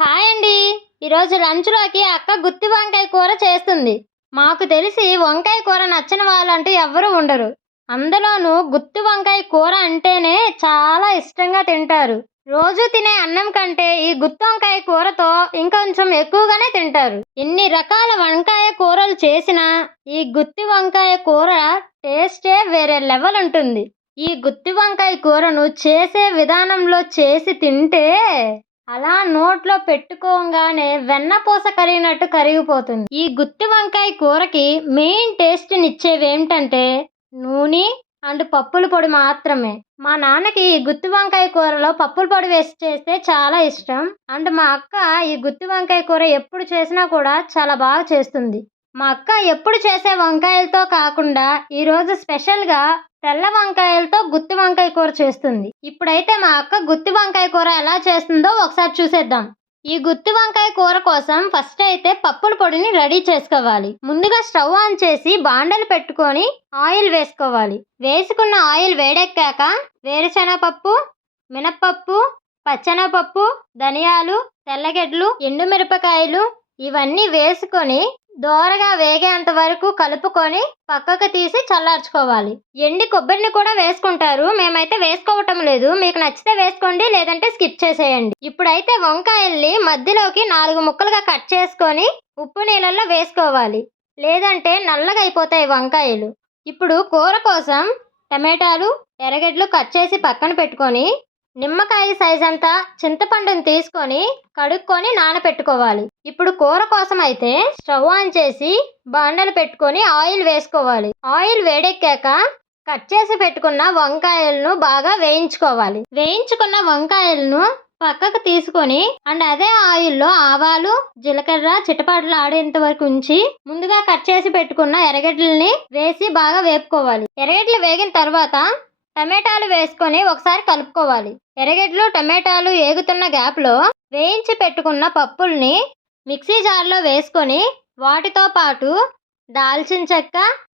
Hi అండి. ఈరోజు లంచ్లోకి అక్క గుత్తి వంకాయ కూర చేస్తుంది. మాకు తెలిసి వంకాయ కూర నచ్చిన వాళ్ళంటూ ఎవ్వరూ ఉండరు. అందులోనూ గుత్తి వంకాయ కూర అంటేనే చాలా ఇష్టంగా తింటారు. రోజు తినే అన్నం కంటే ఈ గుత్తి వంకాయ కూరతో ఇంకొంచెం ఎక్కువగానే తింటారు. ఎన్ని రకాల వంకాయ కూరలు చేసినా ఈ గుత్తి వంకాయ కూర టేస్టే వేరే లెవెల్ ఉంటుంది. ఈ గుత్తి వంకాయ కూరను చేసే విధానంలో చేసి తింటే అలా నోట్లో పెట్టుకోగానే వెన్నపూస కరిగినట్టు కరిగిపోతుంది. ఈ గుత్తి వంకాయ కూరకి మెయిన్ టేస్ట్నిచ్చేవి ఏమిటంటే నూనె అండ్ పప్పుల పొడి మాత్రమే. మా నాన్నకి ఈ గుత్తి వంకాయ కూరలో పప్పుల పొడి వేసి చేస్తే చాలా ఇష్టం. అండ్ మా అక్క ఈ గుత్తి వంకాయ కూర ఎప్పుడు చేసినా కూడా చాలా బాగా చేస్తుంది. మా అక్క ఎప్పుడు చేసే వంకాయలతో కాకుండా ఈరోజు స్పెషల్గా తెల్ల వంకాయలతో గుత్తి వంకాయ కూర చేస్తుంది. ఇప్పుడైతే మా అక్క గుత్తి వంకాయ కూర ఎలా చేస్తుందో ఒకసారి చూసేద్దాం. ఈ గుత్తి వంకాయ కూర కోసం ఫస్ట్ అయితే పప్పుల పొడిని రెడీ చేసుకోవాలి. ముందుగా స్టవ్ ఆన్ చేసి బాండలు పెట్టుకొని ఆయిల్ వేసుకోవాలి. వేసుకున్న ఆయిల్ వేడెక్కాక వేరుశనగపప్పు మినప్పప్పు పచ్చనపప్పు ధనియాలు తెల్లగడ్డలు ఎండుమిరపకాయలు ఇవన్నీ వేసుకొని దోరగా వేగేంత వరకు కలుపుకొని పక్కకు తీసి చల్లార్చుకోవాలి. ఎండి కొబ్బరిని కూడా వేసుకుంటారు. మేమైతే వేసుకోవటం లేదు. మీకు నచ్చితే వేసుకోండి లేదంటే స్కిప్ చేసేయండి. ఇప్పుడైతే వంకాయల్ని మధ్యలోకి నాలుగు ముక్కలుగా కట్ చేసుకొని ఉప్పు నీళ్ళల్లో వేసుకోవాలి. లేదంటే నల్లగా అయిపోతాయి వంకాయలు. ఇప్పుడు కూర కోసం టమాటాలు ఎర్రగడ్డలు కట్ చేసి పక్కన పెట్టుకొని నిమ్మకాయ సైజ్ అంతా చింతపండుని తీసుకొని కడుక్కొని నానపెట్టుకోవాలి. ఇప్పుడు కూర కోసం అయితే స్టవ్ ఆన్ చేసి బాండలు పెట్టుకొని ఆయిల్ వేసుకోవాలి. ఆయిల్ వేడెక్కాక కట్ చేసి పెట్టుకున్న వంకాయలను బాగా వేయించుకోవాలి. వేయించుకున్న వంకాయలను పక్కకు తీసుకొని అండ్ అదే ఆయిల్లో ఆవాలు జీలకర్ర చిటపాటలు ఆడేంత వరకు ఉంచి ముందుగా కట్ చేసి పెట్టుకున్న ఎర్రగడ్డలని వేసి బాగా వేపుకోవాలి. ఎర్రగడ్డలు వేగిన తర్వాత టమాటాలు వేసుకొని ఒకసారి కలుపుకోవాలి. ఎర్రగడ్డలు టమాటాలు ఏగుతున్న గ్యాప్లో వేయించి పెట్టుకున్న పప్పుల్ని మిక్సీ జార్లో వేసుకొని వాటితో పాటు దాల్చిన చెక్క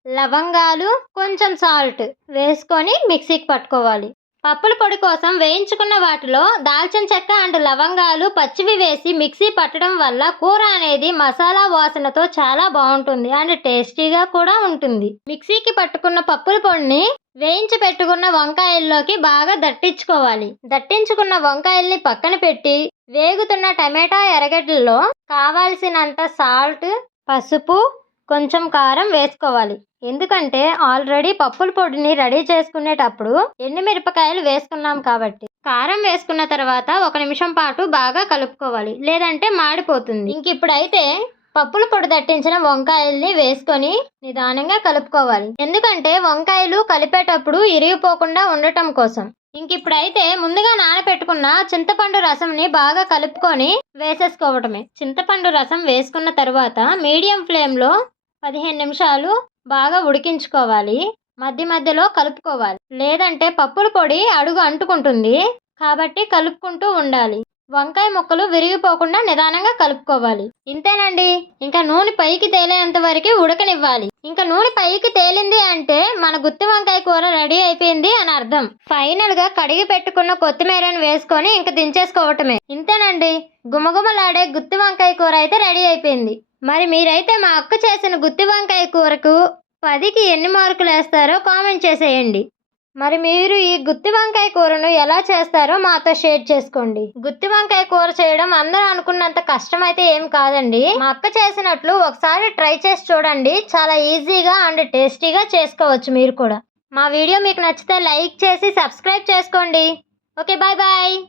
లవంగాలు కొంచెం సాల్ట్ వేసుకొని మిక్సీకి పట్టుకోవాలి. పప్పుల పొడి కోసం వేయించుకున్న వాటిలో దాల్చిన చెక్క అండ్ లవంగాలు పచ్చివి వేసి మిక్సీ పట్టడం వల్ల కూర అనేది మసాలా వాసనతో చాలా బాగుంటుంది అండ్ టేస్టీగా కూడా ఉంటుంది. మిక్సీకి పట్టుకున్న పప్పుల పొడిని వేయించి పెట్టుకున్న వంకాయల్లోకి బాగా దట్టించుకోవాలి. దట్టించుకున్న వంకాయల్ని పక్కన పెట్టి వేగుతున్న టమాటా ఎరగడ్డల్లో కావాల్సినంత సాల్ట్ పసుపు కొంచెం కారం వేసుకోవాలి. ఎందుకంటే ఆల్రెడీ పప్పుల పొడిని రెడీ చేసుకునేటప్పుడు ఎండుమిరపకాయలు వేసుకున్నాం కాబట్టి. కారం వేసుకున్న తర్వాత ఒక నిమిషం పాటు బాగా కలుపుకోవాలి. లేదంటే మాడిపోతుంది. ఇంక ఇప్పుడైతే పప్పుల పొడి దట్టించిన వంకాయల్ని వేసుకొని నిదానంగా కలుపుకోవాలి. ఎందుకంటే వంకాయలు కలిపేటప్పుడు ఇరిగిపోకుండా ఉండటం కోసం. ఇంక ఇప్పుడైతే ముందుగా నానబెట్టుకున్న చింతపండు రసంని బాగా కలుపుకొని వేసేసుకోవటమే. చింతపండు రసం వేసుకున్న తర్వాత మీడియం ఫ్లేమ్లో పదిహేను నిమిషాలు బాగా ఉడికించుకోవాలి. మధ్య మధ్యలో కలుపుకోవాలి. లేదంటే పప్పుల పొడి అడుగు అంటుకుంటుంది. కాబట్టి కలుపుకుంటూ ఉండాలి. వంకాయ ముక్కలు విరిగిపోకుండా నిదానంగా కలుపుకోవాలి. ఇంతేనండి. ఇంకా నూనె పైకి తేలేంత వరకు ఉడకనివ్వాలి. ఇంకా నూనె పైకి తేలింది అంటే మన గుత్తి వంకాయ కూర రెడీ అయిపోయింది అని అర్థం. ఫైనల్గా కడిగి పెట్టుకున్న కొత్తిమీరని వేసుకొని ఇంకా దించేసుకోవటమే. ఇంతేనండి. గుమగుమలాడే గుత్తి వంకాయ కూర అయితే రెడీ అయిపోయింది. మరి మీరైతే మా అక్క చేసిన గుత్తి వంకాయ కూరకు పదికి ఎన్ని మార్కులు వేస్తారో కామెంట్ చేసేయండి. మరి మీరు ఈ గుత్తి వంకాయ కూరను ఎలా చేస్తారో మాతో షేర్ చేసుకోండి. గుత్తి వంకాయ కూర చేయడం అందరూ అనుకున్నంత కష్టం అయితే ఏం కాదండి. మా అక్క చేసినట్లు ఒకసారి ట్రై చేసి చూడండి. చాలా ఈజీగా అండ్ టేస్టీగా చేసుకోవచ్చు మీరు కూడా. మా వీడియో మీకు నచ్చితే లైక్ చేసి సబ్స్క్రైబ్ చేసుకోండి. Okay bye bye.